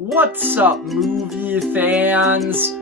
What's up, movie fans?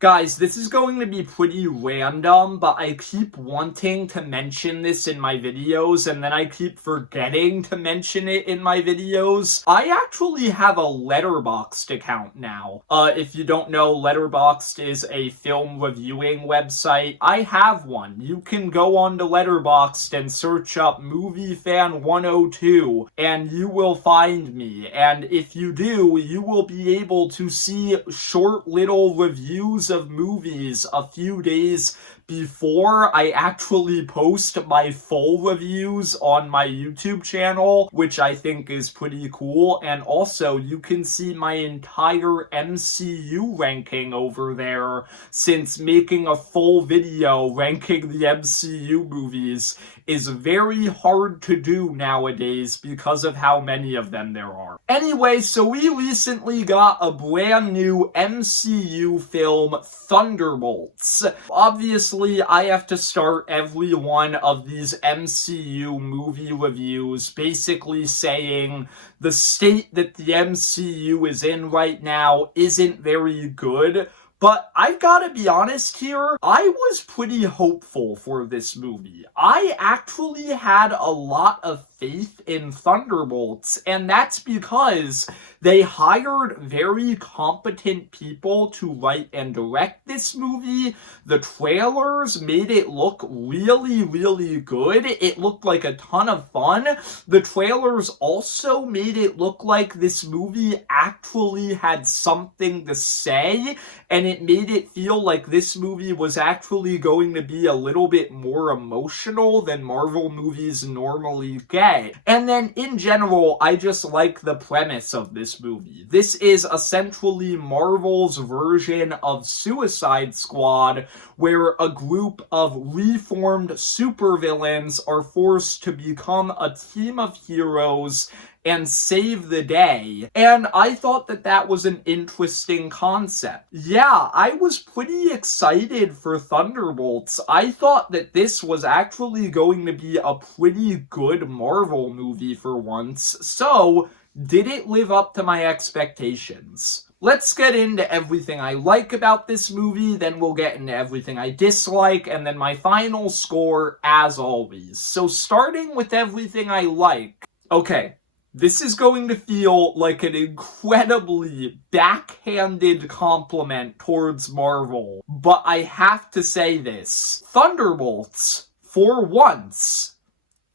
Guys, this is going to be pretty random, but I keep wanting to mention this in my videos, and then I keep forgetting to mention it in my videos. I actually have a Letterboxd account now. If you don't know, Letterboxd is a film reviewing website. I have one. You can go on to Letterboxd and search up MovieFan102, and you will find me. And if you do, you will be able to see short little reviews of movies a few days before I actually post my full reviews on my YouTube channel, which I think is pretty cool. And also, you can see my entire MCU ranking over there, since making a full video ranking the MCU movies is very hard to do nowadays because of how many of them there are. Anyway, so we recently got a brand new MCU film, Thunderbolts. Obviously, I have to start every one of these MCU movie reviews basically saying the state that the MCU is in right now isn't very good. But I've got to be honest here, I was pretty hopeful for this movie. I actually had a lot of faith in Thunderbolts, and that's because they hired very competent people to write and direct this movie. The trailers made it look really, really good. It looked like a ton of fun. The trailers also made it look like this movie actually had something to say, and it made it feel like this movie was actually going to be a little bit more emotional than Marvel movies normally get. And then, in general, I just like the premise of this movie. This is essentially Marvel's version of Suicide Squad, where a group of reformed supervillains are forced to become a team of heroes and save the day. And I thought that that was an interesting concept. Yeah, I was pretty excited for Thunderbolts. I thought that this was actually going to be a pretty good Marvel movie for once. So, did it live up to my expectations? Let's get into everything I like about this movie, then we'll get into everything I dislike, and then my final score, as always. So starting with everything I like. Okay. This is going to feel like an incredibly backhanded compliment towards Marvel, but I have to say this. Thunderbolts, for once,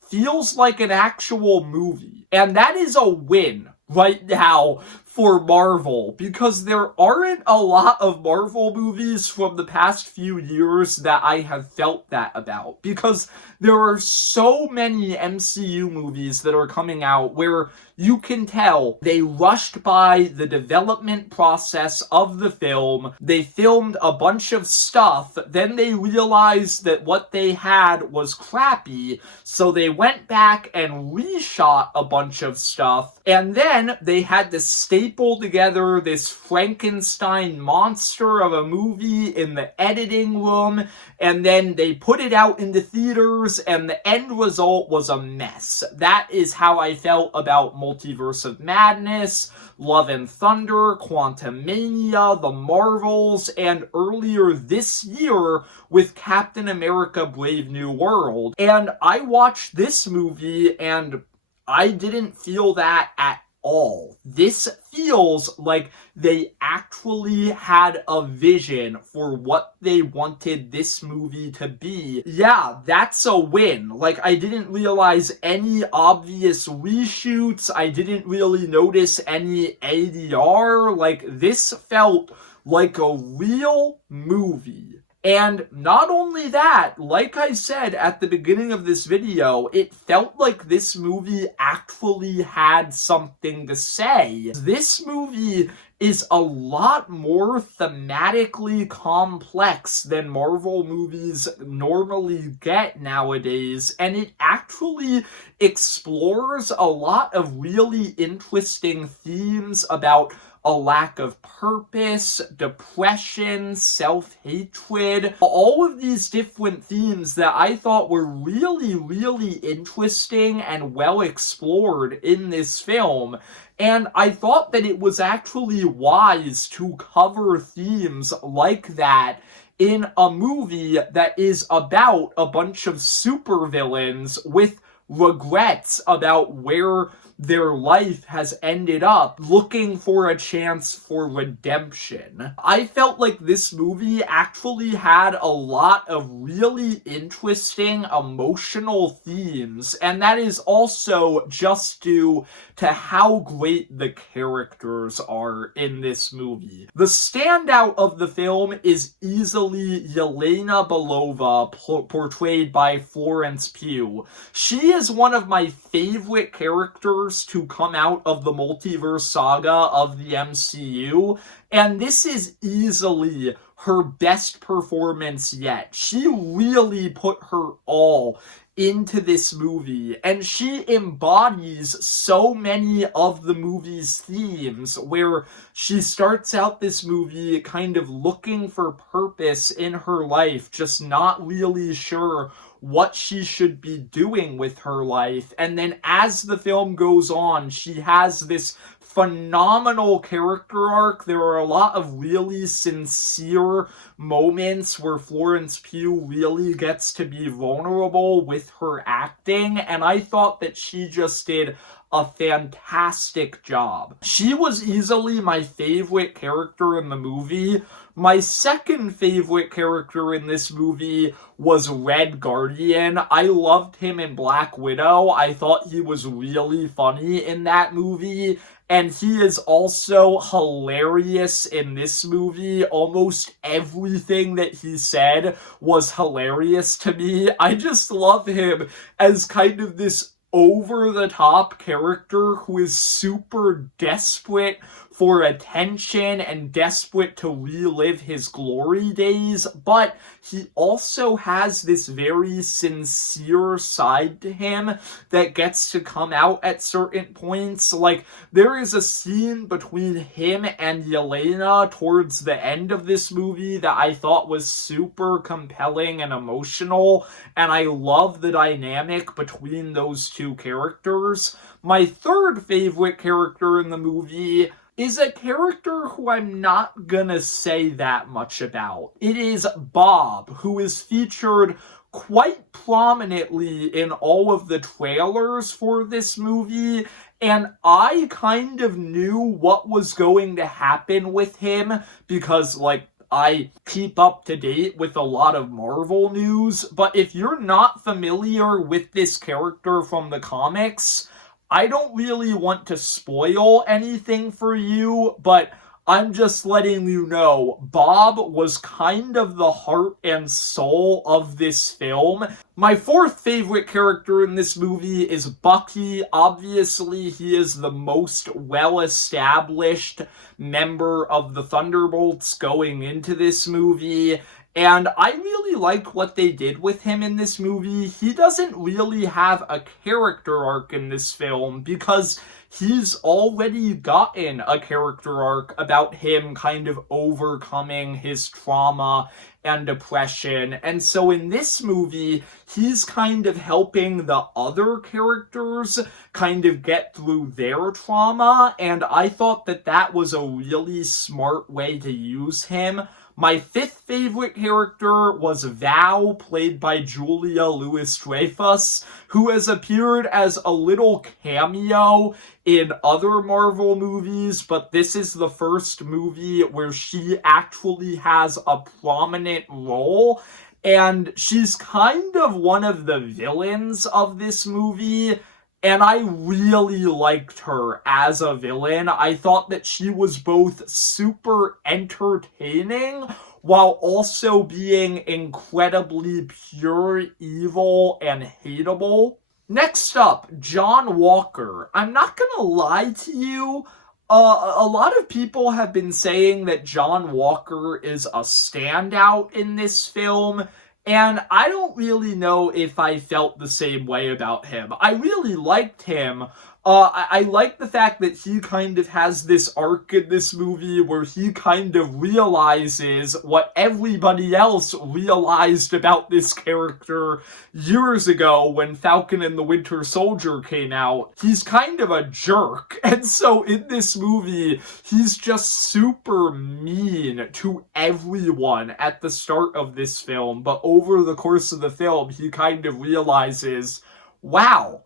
feels like an actual movie. And that is a win right now for Marvel, because there aren't a lot of Marvel movies from the past few years that I have felt that about, because there are so many MCU movies that are coming out where you can tell they rushed by the development process of the film, they filmed a bunch of stuff, then they realized that what they had was crappy, so they went back and reshot a bunch of stuff, and then they had to staple together this Frankenstein monster of a movie in the editing room, and then they put it out into theaters, and the end result was a mess. That is how I felt about Multiverse of Madness, Love and Thunder, Quantumania, The Marvels, and earlier this year with Captain America Brave New World. And I watched this movie and I didn't feel that at all. This feels like they actually had a vision for what they wanted this movie to be. Yeah, that's a win. Like, I didn't realize any obvious reshoots. I didn't really notice any ADR. Like, this felt like a real movie. And not only that, like I said at the beginning of this video, it felt like this movie actually had something to say. This movie is a lot more thematically complex than Marvel movies normally get nowadays, and it actually explores a lot of really interesting themes about a lack of purpose, depression, self-hatred, all of these different themes that I thought were really, really interesting and well explored in this film. And I thought that it was actually wise to cover themes like that in a movie that is about a bunch of supervillains with regrets about where their life has ended up, looking for a chance for redemption. I felt like this movie actually had a lot of really interesting emotional themes, and that is also just due to how great the characters are in this movie. The standout of the film is easily Yelena Belova, portrayed by Florence Pugh. She is one of my favorite characters to come out of the multiverse saga of the MCU, and this is easily her best performance yet. She really put her all into this movie, and she embodies so many of the movie's themes, where she starts out this movie kind of looking for purpose in her life, just not really sure what she should be doing with her life. And then as the film goes on, she has this phenomenal character arc. There are a lot of really sincere moments where Florence Pugh really gets to be vulnerable with her acting, and I thought that she just did a fantastic job. She was easily my favorite character in the movie. My second favorite character in this movie was Red Guardian. I loved him in Black Widow. I thought he was really funny in that movie, and he is also hilarious in this movie. Almost everything that he said was hilarious to me. I just love him as kind of this over-the-top character who is super desperate for attention and desperate to relive his glory days, but he also has this very sincere side to him that gets to come out at certain points. Like, there is a scene between him and Yelena towards the end of this movie that I thought was super compelling and emotional, and I love the dynamic between those two characters. My third favorite character in the movie is a character who I'm not gonna say that much about. It is Bob, who is featured quite prominently in all of the trailers for this movie, and I kind of knew what was going to happen with him because, like, I keep up to date with a lot of Marvel news, but if you're not familiar with this character from the comics, I don't really want to spoil anything for you, but I'm just letting you know, Bob was kind of the heart and soul of this film. My fourth favorite character in this movie is Bucky. Obviously, he is the most well-established member of the Thunderbolts going into this movie, and I really like what they did with him in this movie. He doesn't really have a character arc in this film because he's already gotten a character arc about him kind of overcoming his trauma and depression. And so in this movie, he's kind of helping the other characters kind of get through their trauma, and I thought that that was a really smart way to use him. My fifth favorite character was Val, played by Julia Louis-Dreyfus, who has appeared as a little cameo in other Marvel movies, but this is the first movie where she actually has a prominent role, and she's kind of one of the villains of this movie. And I really liked her as a villain. I thought that she was both super entertaining while also being incredibly pure evil and hateable. Next up, John Walker. I'm not gonna lie to you, a lot of people have been saying that John Walker is a standout in this film, and I don't really know if I felt the same way about him. I really liked him, I like the fact that he kind of has this arc in this movie where he kind of realizes what everybody else realized about this character years ago when Falcon and the Winter Soldier came out. He's kind of a jerk, and so in this movie, he's just super mean to everyone at the start of this film, but over the course of the film, he kind of realizes, wow,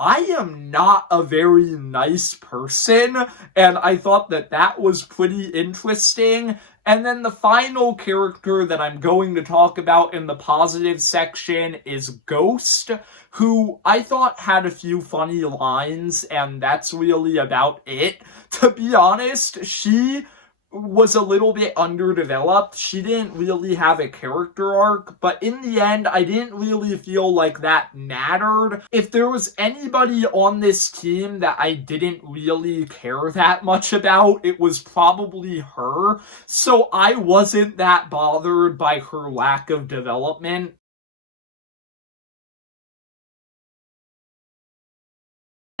I am not a very nice person, and I thought that that was pretty interesting. And then the final character that I'm going to talk about in the positive section is Ghost, who I thought had a few funny lines, and that's really about it. To be honest, she was a little bit underdeveloped. She didn't really have a character arc, but in the end, I didn't really feel like that mattered. If there was anybody on this team that I didn't really care that much about, it was probably her. So I wasn't that bothered by her lack of development.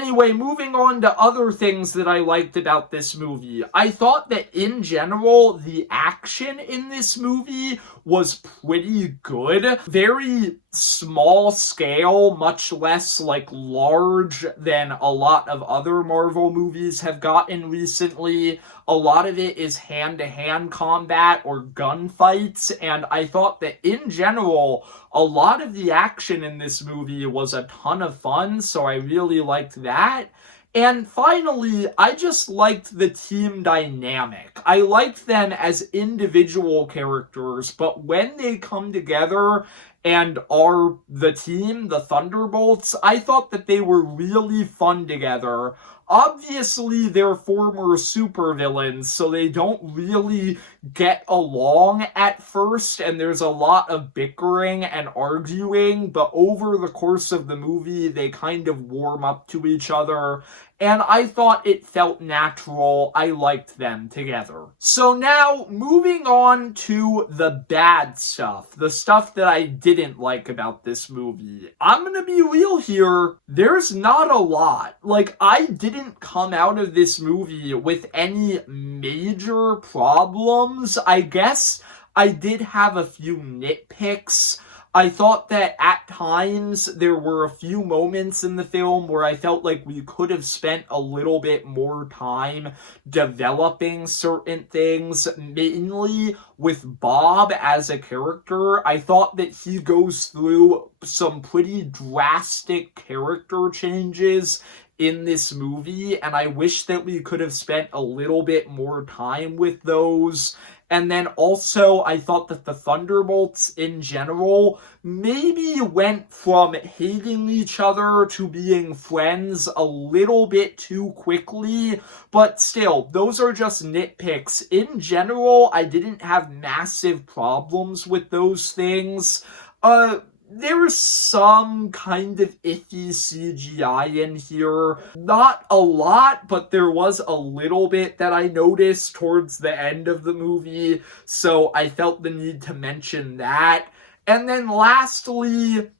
Anyway, moving on to other things that I liked about this movie. I thought that in general, the action in this movie was pretty good. Very small scale, much less like large than a lot of other Marvel movies have gotten recently. A lot of it is hand-to-hand combat or gunfights, and I thought that in general, a lot of the action in this movie was a ton of fun, so I really liked that. And finally, I just liked the team dynamic. I liked them as individual characters, but when they come together and are the team, the Thunderbolts, I thought that they were really fun together. Obviously, they're former supervillains, so they don't really get along at first, and there's a lot of bickering and arguing, but over the course of the movie, they kind of warm up to each other, and I thought it felt natural. I liked them together. So now, moving on to the bad stuff, the stuff that I didn't like about this movie. I'm gonna be real here, there's not a lot. Like, I didn't come out of this movie with any major problems. I guess I did have a few nitpicks. I thought that at times there were a few moments in the film where I felt like we could have spent a little bit more time developing certain things, mainly with Bob as a character. I thought that he goes through some pretty drastic character changes in this movie, and I wish that we could have spent a little bit more time with those. And then also, I thought that the Thunderbolts in general maybe went from hating each other to being friends a little bit too quickly, but still, those are just nitpicks. In general, I didn't have massive problems with those things. There's some kind of iffy CGI in here. Not a lot, but there was a little bit that I noticed towards the end of the movie, so I felt the need to mention that. And then lastly,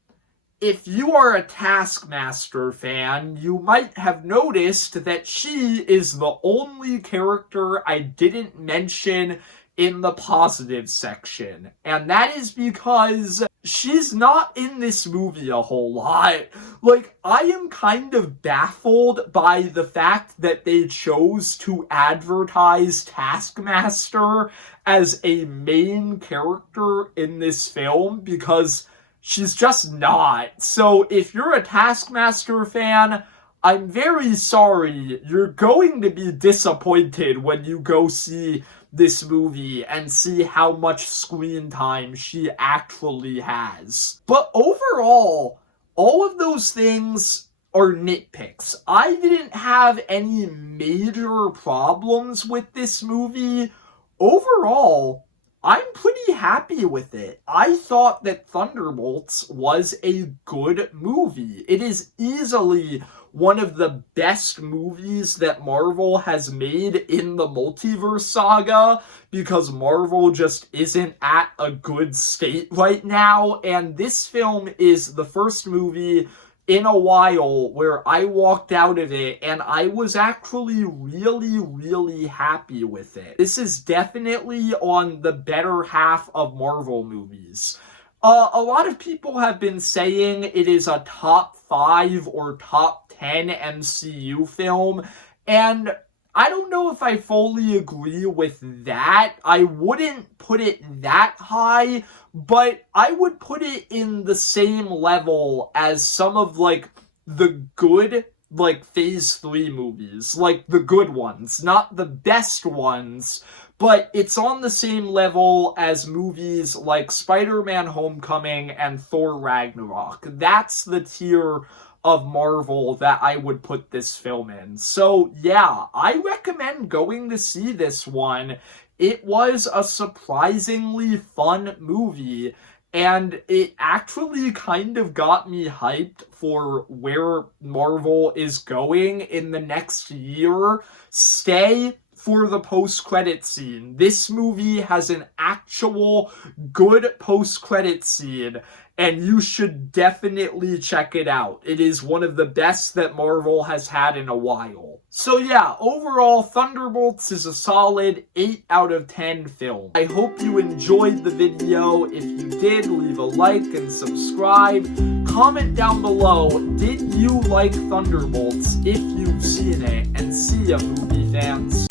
if you are a Taskmaster fan, you might have noticed that she is the only character I didn't mention in the positive section. And that is because she's not in this movie a whole lot. Like, I am kind of baffled by the fact that they chose to advertise Taskmaster as a main character in this film, because she's just not. So if you're a Taskmaster fan, I'm very sorry. You're going to be disappointed when you go see this movie and see how much screen time she actually has. But overall, all of those things are nitpicks. I didn't have any major problems with this movie. Overall, I'm pretty happy with it. I thought that Thunderbolts was a good movie. It is easily one of the best movies that Marvel has made in the multiverse saga, because Marvel just isn't at a good state right now, and this film is the first movie in a while where I walked out of it and I was actually really, really happy with it. This is definitely on the better half of Marvel movies. A lot of people have been saying it is a top 5 or top 10 MCU film, and I don't know if I fully agree with that. I wouldn't put it that high, but I would put it in the same level as some of, like, the good, like, Phase 3 movies. Like, the good ones, not the best ones, but it's on the same level as movies like Spider-Man Homecoming and Thor Ragnarok. That's the tier of Marvel that I would put this film in. So yeah, I recommend going to see this one. It was a surprisingly fun movie, and it actually kind of got me hyped for where Marvel is going in the next year. Stay for the post-credit scene. This movie has an actual good post-credit scene, and you should definitely check it out. It is one of the best that Marvel has had in a while. So yeah, overall, Thunderbolts is a solid 8 out of 10 film. I hope you enjoyed the video. If you did, leave a like and subscribe. Comment down below, did you like Thunderbolts if you've seen it? And see ya, movie fans.